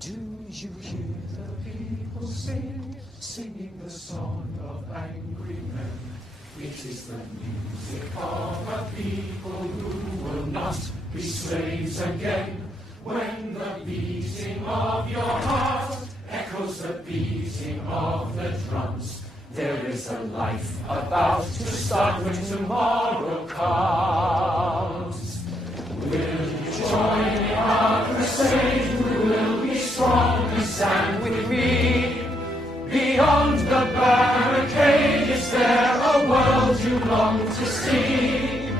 Do you hear the people sing, singing the song of angry men? It is the music of a people who will not be slaves again. When the beating of your heart echoes the beating of the drums, there is a life about to start when tomorrow comes. Will you join in our crusade? We will be strong and stand with me. Beyond the barricade, is there a world you long to see?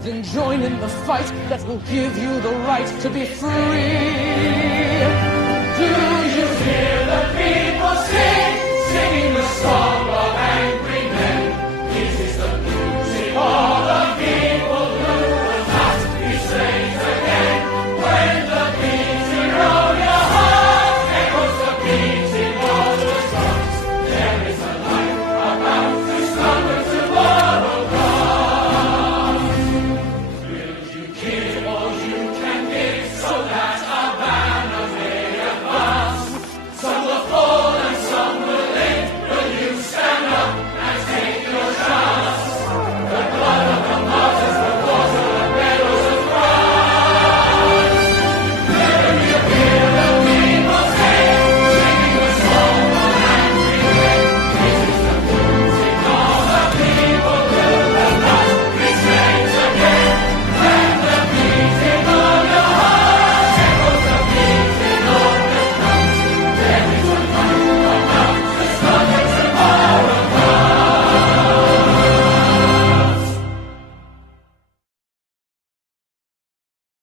Then join in the fight that will give you the right to be free.